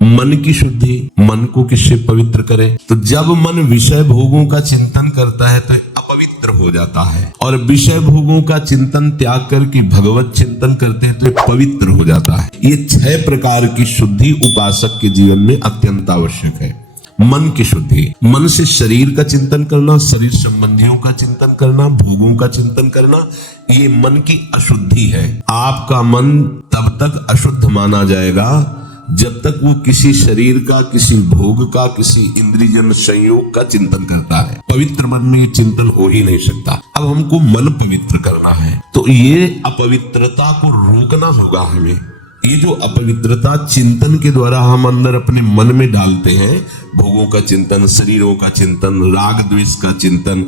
मन की शुद्धि, मन को किससे पवित्र करें? तो जब मन विषय भोगों का चिंतन करता है तो अपवित्र हो जाता है, और विषय भोगों का चिंतन त्याग करके भगवत चिंतन करते हैं तो ये पवित्र हो जाता है। ये 6 प्रकार की शुद्धि उपासक के जीवन में अत्यंत आवश्यक है। मन की शुद्धि, मन से शरीर का चिंतन करना, शरीर संबंधियों का चिंतन करना, भोगों का चिंतन करना, ये मन की अशुद्धि है। आपका मन तब तक अशुद्ध माना जाएगा जब तक वो किसी शरीर का, किसी भोग का, किसी इंद्रियजन्य संयोग का चिंतन करता है। पवित्र मन में ये चिंतन हो ही नहीं सकता। अब हमको मन पवित्र करना है तो ये अपवित्रता को रोकना होगा हमें। ये जो अपवित्रता चिंतन के द्वारा हम अंदर अपने मन में डालते हैं, भोगों का चिंतन, शरीरों का चिंतन, राग द्वेष का चिंतन,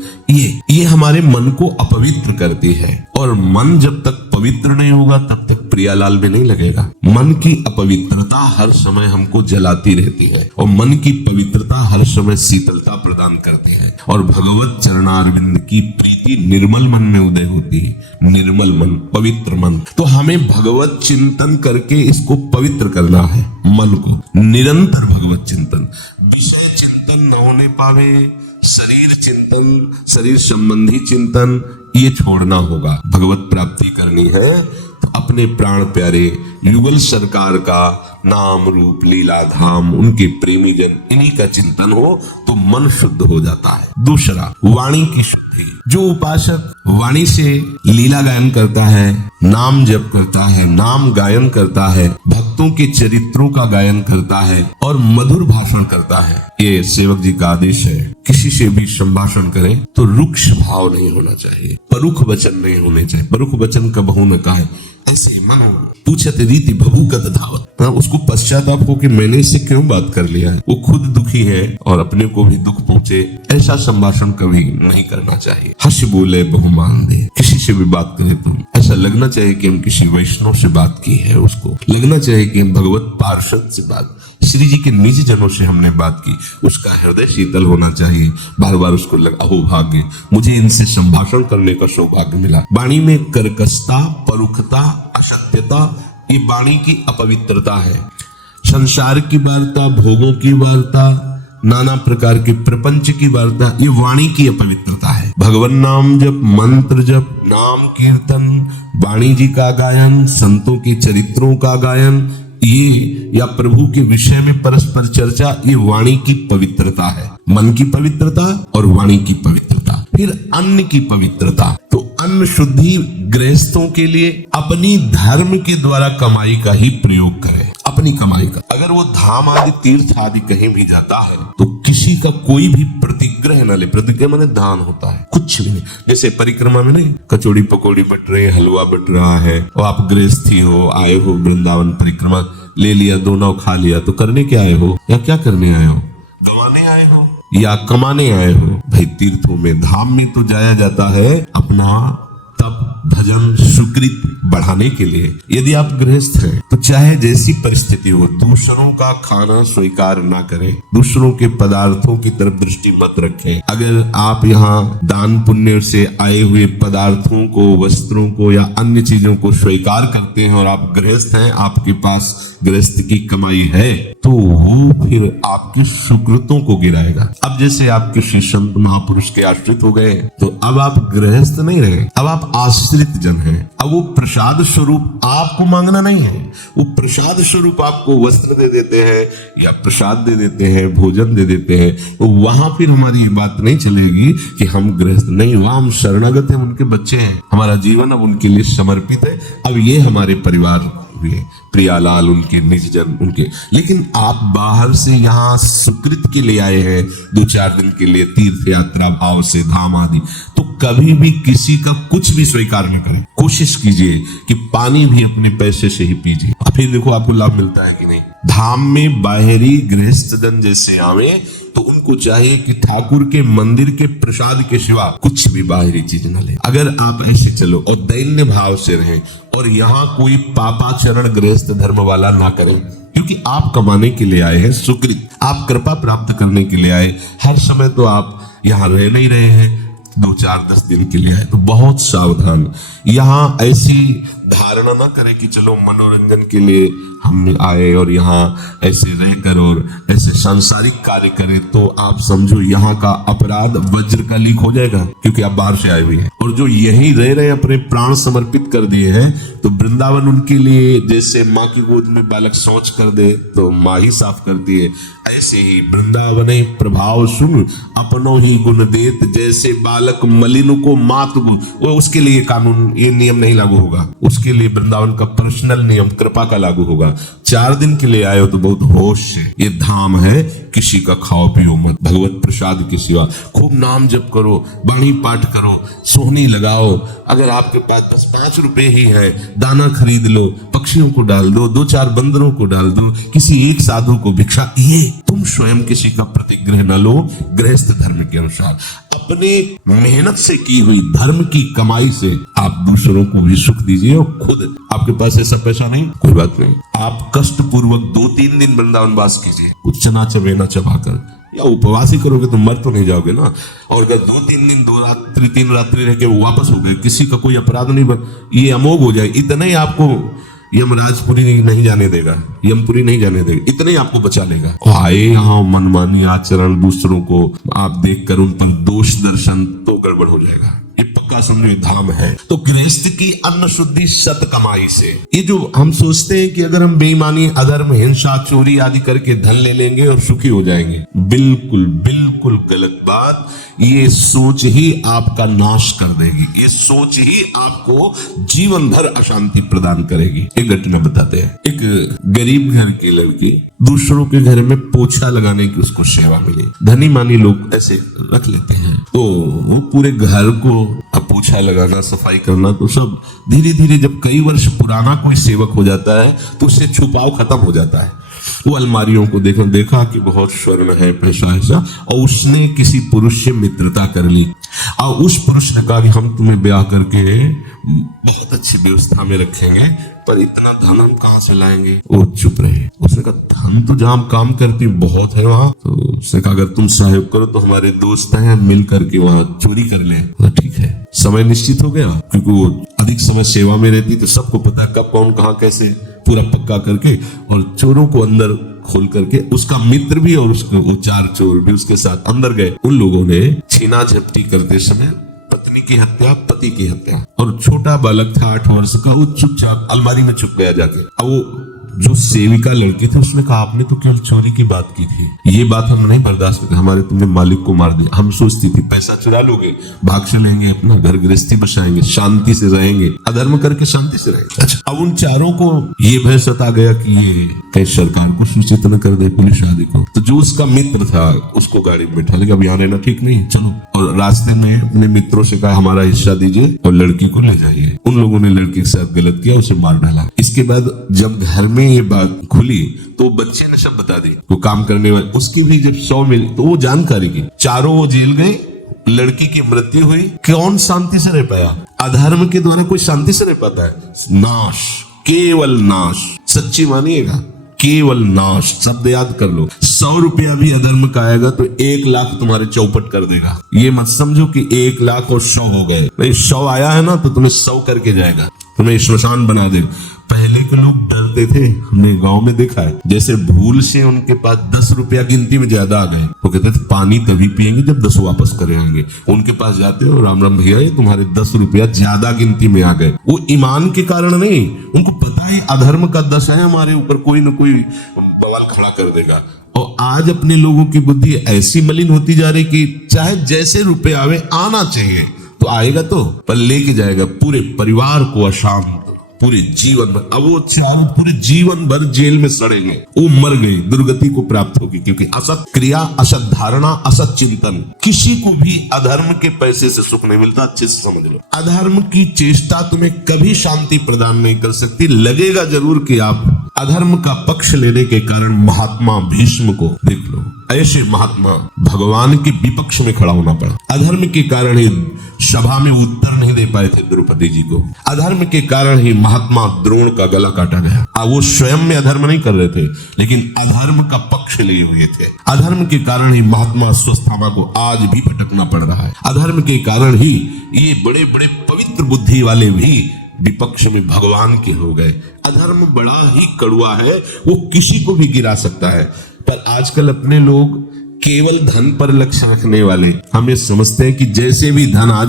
ये हमारे मन को अपवित्र करती है। और मन जब तक पवित्र नहीं होगा तब तक प्रियालाल में नहीं लगेगा। मन की अपवित्रता हर समय हमको जलाती रहती है और मन की पवित्रता हर समय शीतलता प्रदान करती है। और भगवत चरणारविंद की प्रीति निर्मल मन में उदय होती है। निर्मल मन, पवित्र मन। तो हमें भगवत चिंतन करके इसको पवित्र करना है। मन को निरंतर भगवत चिंतन, विषय चिंतन न होने पावे, शरीर चिंतन, शरीर संबंधी चिंतन ये छोड़ना होगा। भगवत प्राप्ति करनी है तो अपने प्राण प्यारे युगल सरकार का नाम रूप लीला धाम, उनके प्रेमी जन, इन्हीं का चिंतन हो तो मन शुद्ध हो जाता है। दूसरा, वाणी की शुद्धि। जो उपासक वाणी से लीला गायन करता है, नाम जप करता है, नाम गायन करता है, भक्तों के चरित्रों का गायन करता है और मधुर भाषण करता है, ये सेवक जी का आदेश है। किसी से भी संभाषण करें तो रुक्ष भाव नहीं होना चाहिए, परुख वचन नहीं होने चाहिए। परुख वचन कबहू न कहे, ऐसे मन पूछत रीति भभूकत धावत। उसको पश्चाताप हो कि मैंने इससे क्यों बात कर लिया है, वो खुद दुखी है और अपने को भी दुख पहुंचे, ऐसा संभाषण कभी नहीं करना चाहिए। हंस बोले बहुमान दे, किसी से भी बात करें तो ऐसा लगना चाहिए कि हम किसी वैष्णव से बात की है, उसको लगना चाहिए कि हम भगवत पार्षद से बात, श्री जी के निज जनों से हमने बात की, उसका हृदय शीतल होना चाहिए। बार बार उसको लगा, अहो भाग्य, मुझे इनसे संभाषण करने का सौभाग्य मिला। वाणी में कर्कशता, परुखता, असत्यता, ये वाणी की अपवित्रता है। संसार की वार्ता, भोगों की वार्ता, नाना प्रकार के प्रपंच की वार्ता, ये वाणी की अपवित्रता है। भगवान नाम जप, मंत्र जप, नाम कीर्तन, वाणी जी का गायन, संतों के चरित्रों का गायन, ये या प्रभु के विषय में परस्पर चर्चा, ये वाणी की पवित्रता है। मन की पवित्रता और वाणी की पवित्रता। फिर अन्न की पवित्रता, तो अन्न शुद्धि गृहस्थों के लिए अपनी धर्म के द्वारा कमाई का ही प्रयोग करें, अपनी कमाई का। अगर वो धाम आदि, तीर्थ आदि कहीं भी जाता है तो किसी का कोई भी प्रतिग्रह न ले। प्रतिग्रह माने दान होता है, कुछ भी नहीं। जैसे परिक्रमा में नहीं, कचौड़ी पकौड़ी बट रहे, हलवा बट रहा है, और आप गृहस्थी हो, आए हो वृंदावन परिक्रमा, ले लिया, दोनों खा लिया, तो करने क्या आए हो या क्या करने आए हो? गवाने आए हो या कमाने आए हो? भाई तीर्थों में, धाम में तो जाया जाता है अपना तप, भजन, सुकृत बढ़ाने के लिए। यदि आप गृहस्थ हैं तो चाहे जैसी परिस्थिति हो, दूसरों का खाना स्वीकार ना करें, दूसरों के पदार्थों की तरफ दृष्टि मत रखें। अगर आप यहाँ दान पुण्य से आए हुए पदार्थों को, वस्त्रों को या अन्य चीजों को स्वीकार करते हैं और आप गृहस्थ हैं, आपके पास गृहस्थ की कमाई है, तो वो फिर आपकी सुकृतों को गिराएगा। अब जैसे आप किसी संत महापुरुष के आश्रित हो गए तो अब आप गृहस्थ नहीं रहे, अब आप आश्रित जन हैं। अब वो प्रसाद स्वरूप आपको मांगना नहीं है, वो प्रसाद स्वरूप आपको वस्त्र दे देते हैं या प्रसाद दे देते हैं, भोजन दे देते हैं। तो वहां फिर हमारी ये बात नहीं चलेगी कि हम गृहस्थ नहीं, वहां हम शरणागत हैं, उनके बच्चे हैं, हमारा जीवन अब उनके लिए समर्पित है। अब ये हमारे परिवार हुए, प्रियालाल, उनके निज जन, उनके। लेकिन आप बाहर से यहाँ सुकृत के लिए आए हैं, 2-4 दिन के लिए तीर्थ यात्रा भाव से, धाम आदि, तो कभी भी किसी का कुछ भी स्वीकार न करें। कोशिश कीजिए कि पानी भी अपने पैसे से ही पीजिए, फिर देखो आपको लाभ मिलता है कि नहीं। धाम में बाहरी गृहस्थ जन जैसे आवे तो उनको चाहिए कि ठाकुर के मंदिर के प्रसाद के सिवा कुछ भी बाहरी चीज न ले। अगर आप ऐसे चलो और दैन्य भाव से रहें और यहाँ कोई पापाचरण गृहस्थ धर्म वाला ना करें, क्योंकि आप कमाने के लिए आए हैं, सुकृत, आप कृपा प्राप्त करने के लिए आए। हर समय तो आप यहाँ रह नहीं रहे हैं, 2-4-10 दिन के लिए आए तो बहुत सावधान। यहाँ ऐसी धारणा ना करें कि चलो मनोरंजन के लिए हम आए और यहाँ ऐसे रहकर और ऐसे सांसारिक कार्य करें, तो आप समझो यहाँ का अपराध वज्र का लीक हो जाएगा, क्योंकि आप बाहर से आए हुए हैं। और जो यहीं रह रहे अपने प्राण समर्पित कर दिए हैं, तो वृंदावन उनके लिए जैसे माँ की गोद में बालक शौच कर दे तो माँ ही साफ करती है, ऐसे ही वृंदावने प्रभाव सुन अपनों ही गुण देत, जैसे बालक मलिन को मात वो उसके लिए कानून ये नियम नहीं लागू होगा, उसके लिए वृंदावन का पर्सनल नियम कृपा का लागू होगा। 4 दिन के लिए आए हो तो बहुत होश से, ये धाम है, किसी का खाओ पियो मत, भगवत प्रसाद के सिवा खूब नाम जप करो, वाणी पाठ करो, सोहनी लगाओ। अगर आपके पास 10-5 रुपए ही है, दाना खरीद लो, पक्षियों को डाल दो, 2-4 बंदरों को डाल दो, किसी एक साधु को भिक्षा, ये तुम स्वयं किसी का प्रतिग्रह न लो। गृहस्थ धर्म के अनुसार अपने मेहनत से की हुई धर्म की कमाई से आप दूसरों को भी सुख दीजिए, और खुद आपके पास ऐसा पैसा नहीं, कोई बात नहीं, आप कष्ट पूर्वक 2-3 दिन वृंदावन वास कीजिए, कुछ चना चबेना चबाकर, या उपवास ही करोगे तो मर तो नहीं जाओगे ना। और अगर 2-3 दिन 2 रात्रि 3 रात्रि रह के वापस हो गए, किसी का कोई अपराध नहीं बन, ये अमोघ हो जाए, इतना ही आपको यमराजपुरी नहीं जाने देगा, यमपुरी नहीं जाने देगा, इतने ही आपको बचा लेगा। आए यहाँ मनमानी आचरण, दूसरों को आप देखकर उन पर दोष दर्शन, तो गड़बड़ हो जाएगा। ये पक्का समझो धाम है। तो गृहस्थ की अन्न शुद्धि सत कमाई से, ये जो हम सोचते हैं कि अगर हम बेईमानी, अधर्म, हिंसा, चोरी आदि करके धन ले लेंगे और सुखी हो जाएंगे, बिल्कुल बिल्कुल गलत बात। ये सोच ही आपका नाश कर देगी, ये सोच ही आपको जीवन भर अशांति प्रदान करेगी। एक घटना बताते हैं। एक गरीब घर की लड़की दूसरों के घर में पोछा लगाने की उसको सेवा मिली। धनी मानी लोग ऐसे रख लेते हैं, तो वो पूरे घर को पोछा लगाना, सफाई करना, तो सब धीरे धीरे जब कई वर्ष पुराना कोई सेवक हो जाता है तो उससे छुपाव खत्म हो जाता है। वो अलमारियों को देखा कि बहुत स्वर्ण है, पैसा ऐसा, और उसने किसी पुरुष से मित्रता कर ली, और उस पुरुष ने कहा कि हम तुम्हें ब्याह करके बहुत अच्छी व्यवस्था में रखेंगे, पर इतना धन हम कहाँ से लाएंगे। वो चुप रहे। उसने कहा धन तो जहाँ काम करती बहुत है वहां, तो उसने कहा अगर तुम सहयोग करो तो हमारे दोस्त हैं, मिल करके वहां चोरी कर ले। ठीक है, समय निश्चित हो गया, क्योंकि वो अधिक समय सेवा में रहती तो सबको पता कब कौन कहाँ कैसे, पूरा पक्का करके, और चोरों को अंदर खोल करके, उसका मित्र भी और उसको वो 4 चोर भी उसके साथ अंदर गए। उन लोगों ने छीना झपटी करते समय पत्नी की हत्या, पति की हत्या, और छोटा बालक था 8 वर्ष का, वो चुपचाप अलमारी में छुप गया जाके। अब वो जो सेविका लड़के थे उसने कहा आपने तो केवल चोरी की बात की थी, ये बात हम नहीं बर्दाश्त करते, हमारे तुमने मालिक को मार दिया। हम सोचती थी पैसा चुरा लोगे, भाग से लेंगे, अपना घर गृहस्थी बसाएंगे, शांति से रहेंगे, अधर्म करके शांति से रहेंगे। अच्छा, अब उन चारों को ये भय सता गया कि ये कहीं सरकार को सूचित न कर दे, पुलिस आदि को। तो जो उसका मित्र था उसको गाड़ी में बैठा लेगा, अब यहाँ रहना ठीक नहीं, चलो। और रास्ते में अपने मित्रों से कहा हमारा हिस्सा दीजिए और लड़की को ले जाइए। उन लोगों ने लड़की के साथ गलत किया, उसे मार डाला। इसके बाद जब घर में ये बात खुली तो बच्चे ने सब बता दी, वो काम करने वाले, उसकी भी जब 100 मिली तो वो जानकारी की, चारों वो जेल गए, लड़की की मृत्यु हुई। कौन शांति से रह पाया? अधर्म के द्वारा कोई शांति से रह पाता है? नाश, केवल नाश। सच्ची मानिएगा, केवल नाश। शब्द याद कर लो, 100 रुपया भी अधर्म का आएगा तो 1 लाख तुम्हारे चौपट कर देगा। ये मत समझो कि 1 लाख और 100 हो गए, नहीं, 100 आया है ना तो तुम्हें 100 करके जाएगा, तुम्हें श्मशान बना देगा। पहले के लोग डरते थे, हमने गांव में देखा है, जैसे भूल से उनके पास 10 रुपया गिनती में ज्यादा आ गए, वो कहते थे पानी तभी पियेंगे जब 10 वापस करे आएंगे। उनके पास जाते हो, राम राम भैया, तुम्हारे 10 रुपया ज्यादा गिनती में आ गए। वो ईमान के कारण नहीं, उनको पता है अधर्म का 10 है, हमारे ऊपर कोई न कोई बवाल खड़ा कर देगा। और आज अपने लोगों की बुद्धि ऐसी मलिन होती जा रही कि चाहे जैसे रुपए आवे, आना चाहिए तो आएगा, तो पर लेके जाएगा पूरे परिवार को अशांत, पूरे जीवन भर। अब वो चारों पूरे जीवन भर जेल में सड़ेंगे, वो मर गई, दुर्गति को प्राप्त होगी, क्योंकि असत क्रिया, असत धारणा, असत चिंतन। किसी को भी अधर्म के पैसे से सुख नहीं मिलता, अच्छे से समझ लो। अधर्म की चेष्टा तुम्हें कभी शांति प्रदान नहीं कर सकती। लगेगा जरूर कि आप अधर्म का पक्ष लेने के कारण महात्मा भीष्म को देख लो, ऐसे महात्मा भगवान के विपक्ष में खड़ा होना पड़ा। अधर्म के कारण ही सभा में उत्तर नहीं दे पाए थे द्रौपदी जी को, अधर्म के कारण ही महात्मा द्रोण का गला काटा गया। वो स्वयं में अधर्म नहीं कर रहे थे, लेकिन अधर्म का पक्ष लिए हुए थे। अधर्म के कारण ही महात्मा अश्वत्थामा को आज भी भटकना पड़ रहा है। अधर्म के कारण ही ये बड़े बड़े पवित्र बुद्धि वाले भी विपक्ष में भगवान के हो गए। अधर्म बड़ा ही कड़वा है, वो किसी को भी गिरा सकता है। पर आजकल अपने लोग केवल धन पर लक्ष्य रखने वाले, हम ये समझते हैं कि जैसे भी धन आ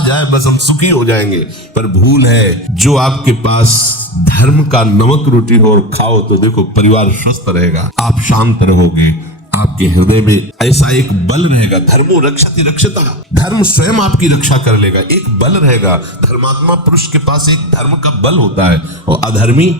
जाए बस हम सुखी हो जाएंगे। पर भूल है, जो आपके पास धर्म का नमक रोटी हो और खाओ तो देखो परिवार स्वस्थ रहेगा, आप शांत रहोगे, आपके हृदय में ऐसा एक बल रहेगा। धर्मो रक्षति रक्षता, धर्म स्वयं आपकी रक्षा कर लेगा, एक बल रहेगा। धर्मात्मा पुरुष के पास एक धर्म का बल होता है, और अधर्मी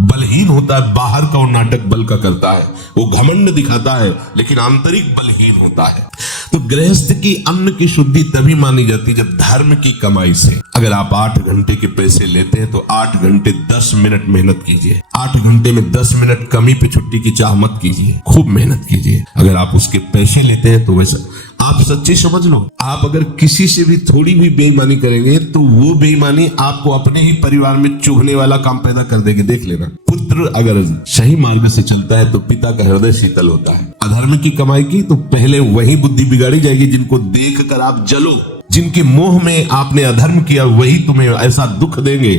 बलहीन होता है। बाहर का वो नाटक बल का करता है, वो घमंड दिखाता है, लेकिन आंतरिक बलहीन होता है। तो गृहस्थ की अन्न की शुद्धि तभी मानी जाती है जब धर्म की कमाई से। अगर आप 8 घंटे के पैसे लेते हैं तो 8 घंटे 10 मिनट मेहनत कीजिए। 8 घंटे में 10 मिनट कमी पे छुट्टी की चाह मत कीजिए, खूब मेहनत कीजिए। अगर आप उसके पैसे लेते हैं तो वैसा आप सच्ची समझ लो, आप अगर किसी से भी थोड़ी भी बेईमानी करेंगे तो वो बेईमानी आपको अपने ही परिवार में चुभने वाला काम पैदा कर देगी। देख लेना, पुत्र अगर सही मार्ग से चलता है तो पिता का हृदय शीतल होता है। अधर्म की कमाई की तो पहले वही बुद्धि बिगाड़ी जाएगी जिनको देख कर आप जलो, जिनके मोह में आपने अधर्म किया वही तुम्हें ऐसा दुख देंगे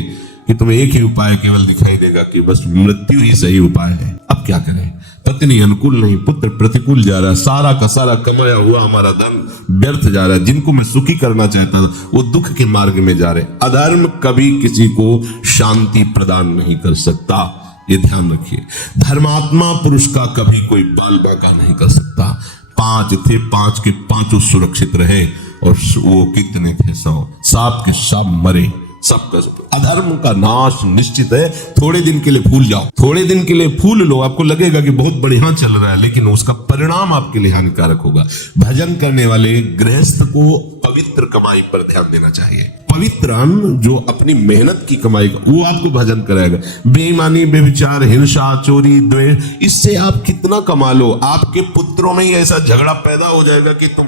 कि तुम्हें एक ही उपाय केवल दिखाई देगा कि बस मृत्यु ही सही उपाय है। अब क्या करें, पत्नी अनुकूल नहीं, पुत्र प्रतिकूल जा रहा है, सारा का सारा कमाया हुआ हमारा धन व्यर्थ जा रहा है। जिनको मैं सुखी करना चाहता था वो दुख के मार्ग में जा रहे। अधर्म कभी किसी को शांति प्रदान नहीं कर सकता, ये ध्यान रखिए। धर्मात्मा पुरुष का कभी कोई बाल बांका नहीं कर सकता। 5 थे, 5 के 5 सुरक्षित रहे, और वो कितने थे, 100 सांप के सांप मरे। सबका अधर्म का नाश निश्चित है। थोड़े दिन के लिए फूल जाओ, थोड़े दिन के लिए फूल लो, आपको लगेगा कि बहुत बढ़िया चल रहा है, लेकिन उसका परिणाम आपके लिए हानिकारक होगा। भजन करने वाले गृहस्थ को पवित्र कमाई पर ध्यान देना चाहिए। पवित्र अन्न जो अपनी मेहनत की कमाई का, वो आपको भजन कराएगा। बेईमानी, बेविचार, हिंसा, चोरी, द्वेष, इससे आप कितना कमा लो, आपके पुत्रों में ही ऐसा झगड़ा पैदा हो जाएगा कि तुम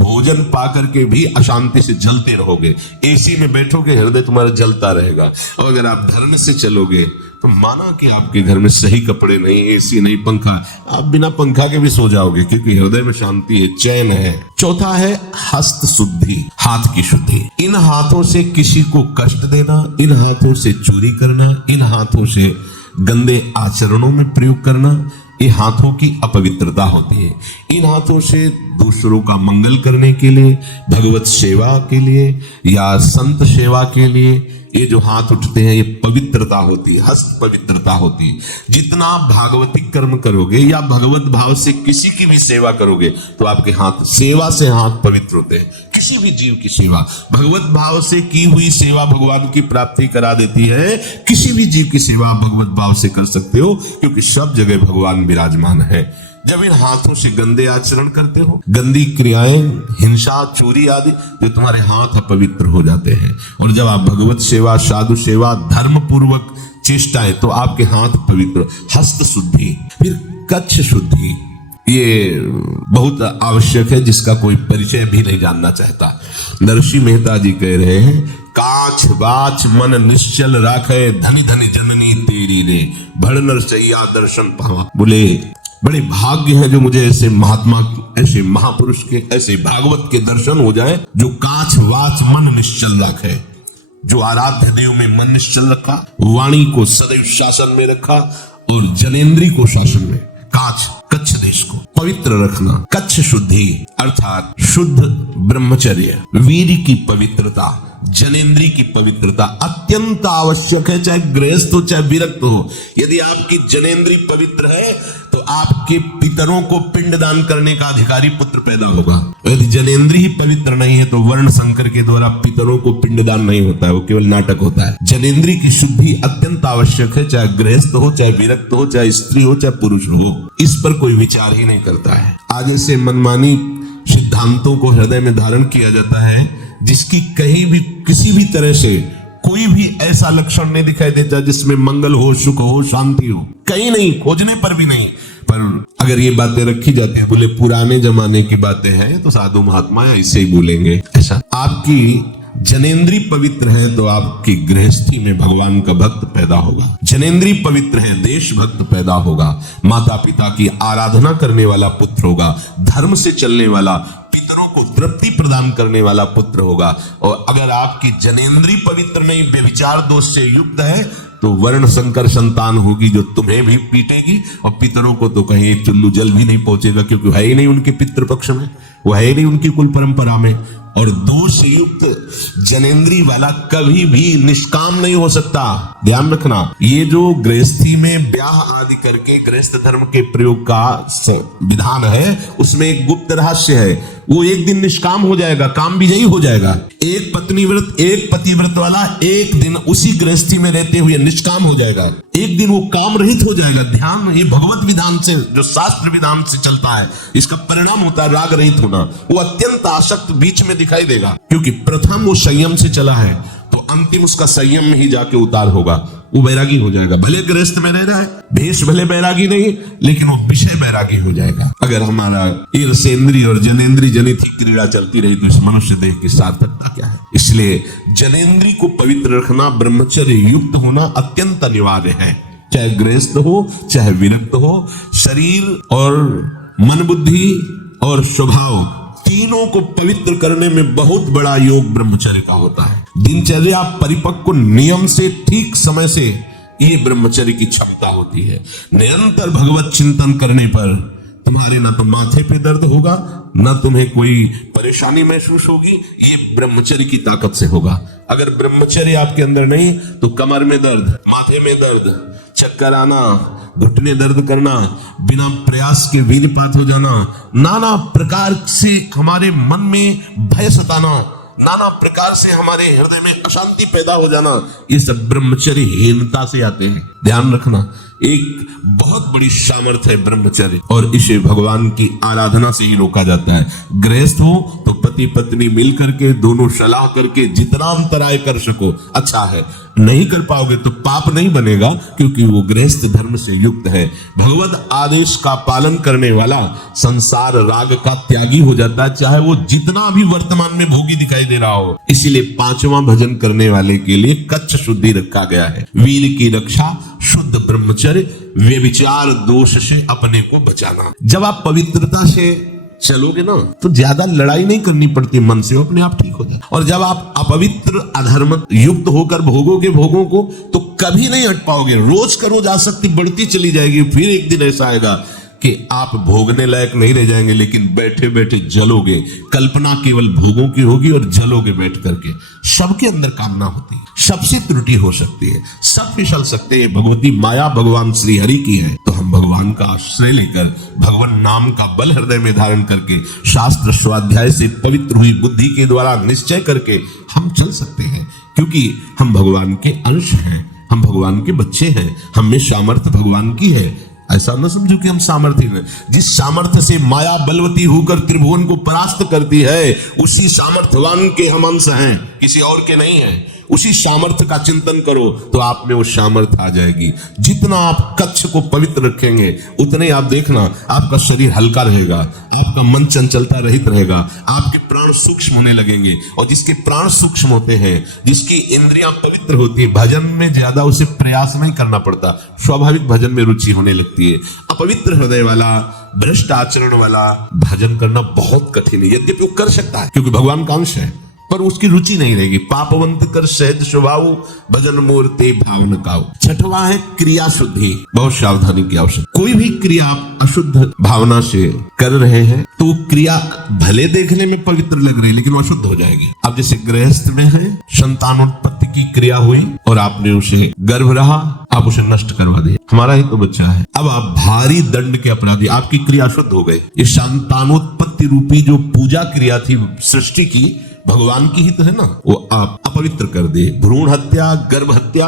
भोजन पा करके भी अशांति से जलते रहोगे। एसी में बैठोगे, हृदय तुम्हारा जलता रहेगा। और अगर आप धर्म से चलोगे तो माना कि आपके घर में सही कपड़े नहीं, एसी नहीं, पंखा, आप बिना पंखा के भी सो जाओगे, क्योंकि हृदय में शांति है, चैन है। चौथा है हस्त शुद्धि, हाथ की शुद्धि। इन हाथों से किसी को कष्ट देना, इन हाथों से चोरी करना, इन हाथों से गंदे आचरणों में प्रयोग करना, ये हाथों की अपवित्रता होती है। इन हाथों से दूसरों का मंगल करने के लिए, भगवत सेवा के लिए या संत सेवा के लिए ये जो हाथ उठते हैं, ये पवित्रता होती है, हस्त पवित्रता होती है। जितना भागवतिक कर्म करोगे या भगवत भाव से किसी की भी सेवा करोगे तो आपके हाथ, सेवा से हाथ पवित्र होते हैं। किसी भी जीव की सेवा, भगवत भाव से की हुई सेवा भगवान की प्राप्ति करा देती है। किसी भी जीव की सेवा भगवत भाव से कर सकते हो, क्योंकि सब जगह भगवान विराजमान है। जब इन हाथों से गंदे आचरण करते हो, गंदी क्रियाएं, हिंसा, चोरी आदि, जो तुम्हारे हाथ अपवित्र हो जाते हैं। और जब आप भगवत सेवा, साधु सेवा, धर्म पूर्वक चेष्टाएं, तो आपके हाथ पवित्र। हस्त शुद्धि, फिर कच्छ शुद्धि, ये बहुत आवश्यक है, जिसका कोई परिचय भी नहीं जानना चाहता। नरसिंह मेहता जी कह रहे हैं, काछ बाछ मन निश्चल राखे, धनी धनी जननी तेरी रे, भड़ नरसैया दर्शन पावा। बोले बड़े भाग्य है जो मुझे ऐसे महात्मा, ऐसे महापुरुष के, ऐसे भागवत के दर्शन हो जाए, जो काछ वाच मन निश्चल रखे, जो आराध्य देव में मन निश्चल रखा, वाणी को सदैव शासन में रखा और जनेन्द्री को शासन में। काछ, कच्छ देश को पवित्र रखना। कच्छ शुद्धि अर्थात शुद्ध ब्रह्मचर्य, वीर की पवित्रता, जनेन्द्री की पवित्रता अत्यंत आवश्यक है, चाहे गृहस्थ हो चाहे विरक्त हो। यदि आपकी जनेन्द्री पवित्र है तो आपके पितरों को पिंडदान करने का अधिकारी पुत्र पैदा होगा। यदि जनेन्द्री ही पवित्र नहीं है तो वर्ण संकर के द्वारा पितरों को पिंडदान नहीं होता है, वो केवल नाटक होता है। जनेन्द्री की शुद्धि अत्यंत आवश्यक है, चाहे गृहस्थ हो, चाहे विरक्त हो, चाहे स्त्री हो, चाहे पुरुष हो। इस पर कोई विचार ही नहीं करता है। आगे से मनमानी सिद्धांतों को हृदय में धारण किया जाता है, जिसकी कहीं भी किसी भी तरह से कोई भी ऐसा लक्षण नहीं दिखाई देता जिसमें मंगल हो, सुख हो, शांति हो, कहीं नहीं, खोजने पर भी नहीं। पर अगर ये बातें रखी जाती है, बोले पुराने जमाने की बातें हैं तो साधु महात्मा ऐसे ही बोलेंगे। ऐसा आपकी जनेंद्री पवित्र है तो आपकी गृहस्थी में भगवान का भक्त पैदा होगा। जनेंद्री पवित्र है, देशभक्त पैदा होगा, माता पिता की आराधना करने वाला पुत्र होगा, धर्म से चलने वाला, पितरों को तृप्ति प्रदान करने वाला पुत्र होगा। और अगर आपकी जनेंद्री पवित्र नहीं, व्यभिचार दोष से युक्त है, तो वर्ण संकर संतान होगी जो तुम्हें भी पीटेगी और पितरों को तो कहीं चुल्लू जल भी नहीं पहुंचेगा, क्योंकि है ही नहीं उनके पितृपक्ष में, वो है ही नहीं उनकी कुल परंपरा में। और दोष युक्त जनेंद्री वाला कभी भी निष्काम नहीं हो सकता। ध्यान रखना, ये जो गृहस्थी में ब्याह आदि करके गृहस्थ धर्म के प्रयोग का विधान है, उसमें एक गुप्त रहस्य है। वो एक दिन निष्काम हो जाएगा, काम विजयी हो जाएगा। एक पत्नी व्रत, एक पतिव्रत वाला एक दिन उसी गृहस्थी में रहते हुए निष्काम हो जाएगा, एक दिन वो काम रहित हो जाएगा। ध्यान, ये भगवत विधान से, जो शास्त्र विधान से चलता है, इसका परिणाम होता है राग रहित होना। वो अत्यंत आसक्त बीच में दिखाई देगा, क्योंकि प्रथम वो संयम से चला है, तो अंतिम उसका संयम में ही जाके उतार होगा। वो बैरागी हो जाएगा, भले गृहस्थ में रह रहा है, भेष भले बैरागी नहीं, लेकिन वो विषय बैरागी हो जाएगा। अगर हमारा ईर्षेंद्री और जनेंद्री जनित ही क्रीड़ा चलती रही तो इस मनुष्य देह की सार्थकता क्या है। इसलिए जनेंद्री को पवित्र रखना, ब्रह्मचर्य युक्त होना अत्यंत अनिवार्य है। चाहे गृहस्थ हो, चाहे विरक्त हो, शरीर और मन बुद्धि और स्वभाव तीनों को पवित्र करने में बहुत बड़ा योग ब्रह्मचर्य का होता है। दिनचर्या परिपक्व नियम से ठीक समय से ये ब्रह्मचर्य की क्षमता होती है। निरंतर भगवत चिंतन करने पर तुम्हारे ना तो माथे पे दर्द होगा, ना तुम्हें कोई परेशानी महसूस होगी। ये ब्रह्मचर्य की ताकत से होगा। अगर ब्रह्मचर्य आपके अंदर नहीं तो कमर में दर्द, माथे में दर्द, चक्कर आना, घुटने दर्द करना, बिना प्रयास के वीर्यपात हो जाना, नाना प्रकार से हमारे मन में भय सताना, नाना प्रकार से हमारे हृदय में अशांति पैदा हो जाना, ये सब ब्रह्मचर्य हीनता से आते हैं। ध्यान रखना, एक बहुत बड़ी सामर्थ्य है ब्रह्मचर्य, और इसे भगवान की आराधना से ही रोका जाता है। गृहस्थ हो तो पति पत्नी मिल करके, दोनों सलाह करके जितना अंतराय कर सको अच्छा है। नहीं कर पाओगे तो पाप नहीं बनेगा, क्योंकि वो गृहस्थ धर्म से युक्त है। भगवत आदेश का पालन करने वाला संसार राग का त्यागी हो जाता है, चाहे वो जितना भी वर्तमान में भोगी दिखाई दे रहा हो। इसीलिए पांचवा भजन करने वाले के लिए कच्छ शुद्धि रखा गया है। वीर की रक्षा, शुद्ध ब्रह्मचर्य, व्यभिचार दोष से अपने को बचाना। जब आप पवित्रता से चलोगे ना तो ज्यादा लड़ाई नहीं करनी पड़ती, मन से अपने आप ठीक हो जाए। और जब आप अपवित्र अधर्म युक्त होकर भोगोगे भोगों को तो कभी नहीं हट पाओगे। रोज का रोज आसक्ति बढ़ती चली जाएगी। फिर एक दिन ऐसा आएगा कि आप भोगने लायक नहीं रह जाएंगे, लेकिन बैठे बैठे जलोगे। कल्पना केवल भोगों की होगी और जलोगे बैठ करके। सबके अंदर कामना होती है, सबसे त्रुटि हो सकती है, सब फिसल सकते हैं। भगवती माया भगवान श्री हरि की है, तो हम भगवान का आश्रय लेकर, भगवान नाम का बल हृदय में धारण करके, शास्त्र स्वाध्याय से पवित्र हुई बुद्धि के द्वारा निश्चय करके हम चल सकते हैं, क्योंकि हम भगवान के अंश हैं, हम भगवान के बच्चे हैं, हम में सामर्थ्य भगवान की है। ऐसा न समझो कि हम सामर्थ्य हैं। जिस सामर्थ्य से माया बलवती होकर त्रिभुवन को परास्त करती है, उसी सामर्थ्यवान के हम अंश हैं, किसी और के नहीं हैं। उसी सामर्थ्य का चिंतन करो तो आप में वो सामर्थ्य आ जाएगी। जितना आप कच्छ को पवित्र रखेंगे उतने आप देखना आपका शरीर हल्का रहेगा, आपका मन चंचलता रहित रहेगा, आपके प्राण सूक्ष्म होने लगेंगे। और जिसके प्राण सूक्ष्म होते हैं, जिसकी इंद्रियां पवित्र होती है, भजन में ज्यादा उसे प्रयास नहीं करना पड़ता, स्वाभाविक भजन में रुचि होने लगती है। अपवित्र हृदय वाला, भ्रष्ट आचरण वाला भजन करना बहुत कठिन है। यद्यपि वो कर सकता है क्योंकि भगवान का अंश है, पर उसकी रुचि नहीं रहेगी। पापवंत कर सहज स्वभाव, भजन मूर्ति भावन काऊ। छठवां है क्रिया शुद्धि। बहुत सावधानी की आवश्यकता। कोई भी क्रिया आप अशुद्ध भावना से कर रहे हैं तो क्रिया भले देखने में पवित्र लग रही है लेकिन वो अशुद्ध हो जाएगी। अब जैसे गृहस्थ में है, संतानोत्पत्ति की क्रिया हुई और आपने उसे गर्भ रहा, आप उसे नष्ट करवा दिए, हमारा ही तो बच्चा है। अब आप भारी दंड के अपराधी, आपकी क्रिया अशुद्ध हो गई। ये संतानोत्पत्ति रूपी जो पूजा क्रिया थी सृष्टि की, भगवान की ही तो है ना, वो आप अपवित्र कर दे। भ्रूण हत्या, गर्भ हत्या,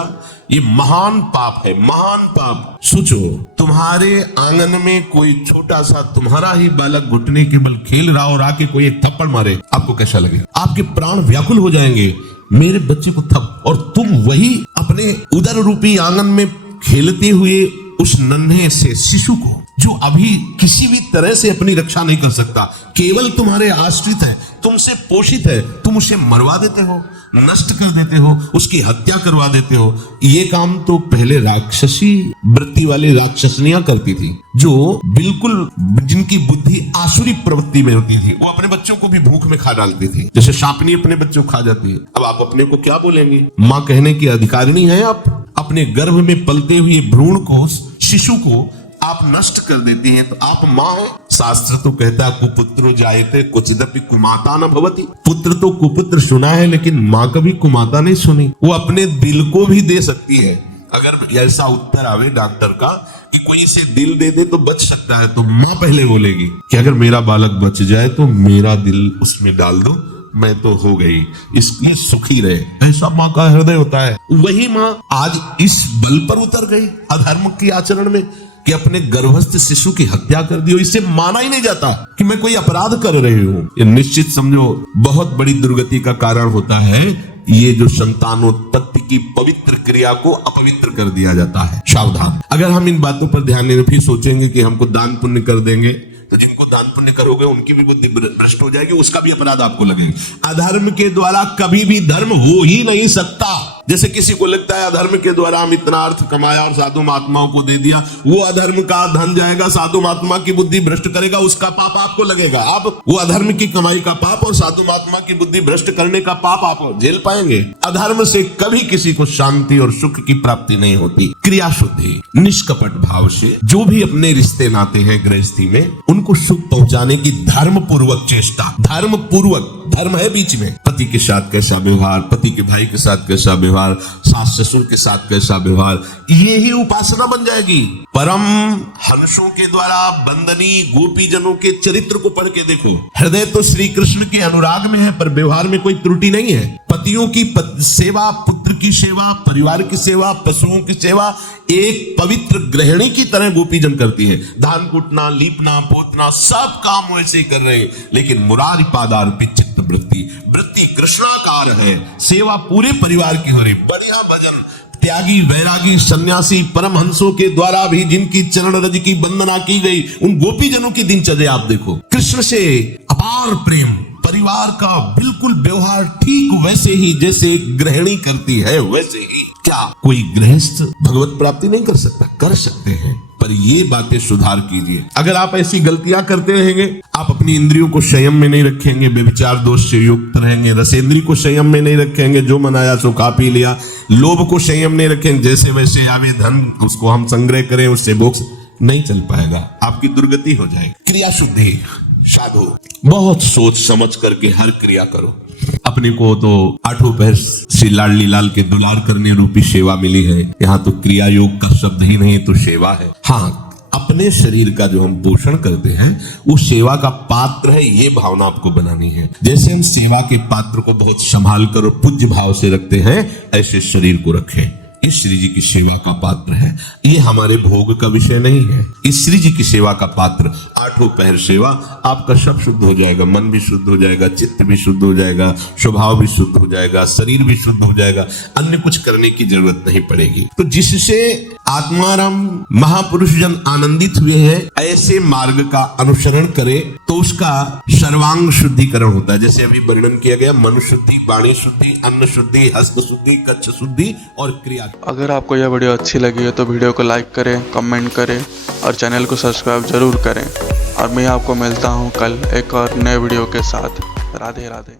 ये महान पाप है, महान पाप। सोचो, तुम्हारे आंगन में कोई छोटा सा तुम्हारा ही बालक घुटने के बल खेल रहा और आके कोई एक थप्पड़ मारे, आपको कैसा लगेगा? आपके प्राण व्याकुल हो जाएंगे, मेरे बच्चे को और तुम वही अपने उदर रूपी आंगन में खेलते हुए उस नन्हे से शिशु को, जो अभी किसी भी तरह से अपनी रक्षा नहीं कर सकता, केवल तुम्हारे आश्रित है, तुमसे पोषित है, तुम उसे मरवा देते हो, नष्ट कर देते हो, उसकी हत्या करवा देते हो। ये काम तो पहले राक्षसी वृत्ति वाली राक्षसनियां करती थी, जो बिल्कुल जिनकी बुद्धि आसुरी प्रवृत्ति में होती थी। वो अपने बच्चों को भी भूख में खा डालती थी, जैसे शापनी अपने बच्चों को खा जाती है। अब आप अपने को क्या बोलेंगे? माँ कहने की अधिकारिणी है आप। अपने गर्भ में पलते हुए भ्रूण को, शिशु को आप नष्ट कर देती हैं, तो आप माँ हैं। शास्त्र तो कहता है कुपुत्रो जायते क्वचिदपि कुमाता न भवति। पुत्र तो कुपुत्र सुना है, लेकिन माँ कभी कुमाता नहीं सुनी। वो अपने दिल को भी दे सकती है। अगर ऐसा उत्तर आवे डॉक्टर का कि कोई इसे दिल दे दे तो बच सकता है, तो माँ पहले बोलेगी कि अगर मेरा बालक बच जाए तो मेरा दिल उसमें डाल दो, मैं तो हो गई, इसकी सुखी रहे। ऐसा माँ का हृदय होता है। वही माँ आज इस बल पर उतर गई अधर्म के आचरण में कि अपने गर्भस्थ शिशु की हत्या कर दी। इसे माना ही नहीं जाता कि मैं कोई अपराध कर रही हूं। ये निश्चित समझो बहुत बड़ी दुर्गति का कारण होता है। ये जो संतानोत्पत्ति की पवित्र क्रिया को अपवित्र कर दिया जाता है। सावधान। अगर हम इन बातों पर ध्यान दें, फिर सोचेंगे कि हमको दान पुण्य कर देंगे, तो जिनको दान पुण्य करोगे उनकी भी बुद्धि भ्रष्ट हो जाएगी, उसका भी अपराध आपको लगेगा। अधर्म के द्वारा कभी भी धर्म हो ही नहीं सकता। जैसे किसी को लगता है अधर्म के द्वारा हम इतना अर्थ कमाया और साधु महात्माओं को दे दिया, वो अधर्म का धन जाएगा, साधु महात्मा की बुद्धि भ्रष्ट करेगा, उसका पाप आपको लगेगा। अब वो अधर्म की कमाई का पाप और साधु महात्मा की बुद्धि भ्रष्ट करने का पाप आप झेल पाएंगे? अधर्म से कभी किसी को शांति और सुख की प्राप्ति नहीं होती। क्रिया शुद्धि, निष्कपट भाव से जो भी अपने रिश्ते नाते हैं गृहस्थी में, उनको सुख पहुंचाने की धर्म पूर्वक चेष्टा। धर्म पूर्वक, धर्म है बीच में। पति के साथ कैसा व्यवहार, पति के भाई के साथ कैसा व्यवहार, सास ससुर के साथ कैसा व्यवहार, ये ही उपासना बन जाएगी। परम हंसों के द्वारा बंदनी गोपी जनों के चरित्र को पढ़ के देखो। हृदय तो श्री कृष्ण के अनुराग में है, पर व्यवहार में कोई त्रुटि नहीं है। पतियों की सेवा, पुत्र की सेवा, परिवार की सेवा, पशुओं की सेवा एक पवित्र गृहिणी की तरह गोपी जन करती है। धान कुटना, लीपना, पोतना, सब काम वैसे ही कर रहे हैं, लेकिन मुरारी पादार्पित चित्त वृत्ति कृष्णाकार है। सेवा पूरे परिवार की हो रही। बढ़िया भजन। त्यागी, वैरागी, सन्यासी, परमहंसों के द्वारा भी जिनकी चरण रज की वंदना की गई, उन गोपी जनों की दिनचर्या आप देखो। कृष्ण से अपार प्रेम, परिवार का बिल्कुल व्यवहार ठीक वैसे ही जैसे गृहिणी करती है, वैसे ही। क्या कोई गृहस्थ भगवत प्राप्ति नहीं कर सकता? कर सकते हैं, पर ये बातें सुधार कीजिए। अगर आप ऐसी गलतियां करते रहेंगे, आप अपनी इंद्रियों को संयम में नहीं रखेंगे, व्यभिचार दोष से युक्त रहेंगे, रसेंद्री को संयम में नहीं रखेंगे, जो मनाया सो खा पी लिया, लोभ को संयम नहीं रखेंगे, जैसे वैसे आवे धन उसको हम संग्रह करें, उससे मोक्ष नहीं चल पाएगा, आपकी दुर्गति हो जाएगी। क्रिया शुद्धि, साधु बहुत सोच समझ करके हर क्रिया करो। अपने को तो आठों पहर से लाडली लाल के दुलार करने रूपी सेवा मिली है। यहाँ तो क्रिया योग का शब्द ही नहीं, तो सेवा है। हाँ, अपने शरीर का जो हम पोषण करते हैं वो सेवा का पात्र है, ये भावना आपको बनानी है। जैसे हम सेवा के पात्र को बहुत संभाल कर और पूज्य भाव से रखते हैं, ऐसे शरीर को रखें। इस श्री जी की सेवा का पात्र है, ये हमारे भोग का विषय नहीं है। इस श्री जी की सेवा का पात्र, आठों पहर सेवा, आपका सब शुद्ध हो जाएगा, मन भी शुद्ध हो जाएगा, चित्त भी शुद्ध हो जाएगा, स्वभाव भी शुद्ध हो जाएगा, शरीर भी शुद्ध हो जाएगा, अन्य कुछ करने की जरूरत नहीं पड़ेगी। तो जिससे आत्माराम महापुरुष जन आनंदित हुए हैं, ऐसे मार्ग का अनुसरण करे तो उसका सर्वांग शुद्धिकरण होता है। जैसे अभी वर्णन किया गया, मन शुद्धि, वाणी शुद्धि, अन्न शुद्धि, हस्त शुद्धि, कच्छ शुद्धि और क्रिया। अगर आपको यह वीडियो अच्छी लगी है तो वीडियो को लाइक करें, कमेंट करें और चैनल को सब्सक्राइब जरूर करें। और मैं आपको मिलता हूं कल एक और नए वीडियो के साथ। राधे राधे।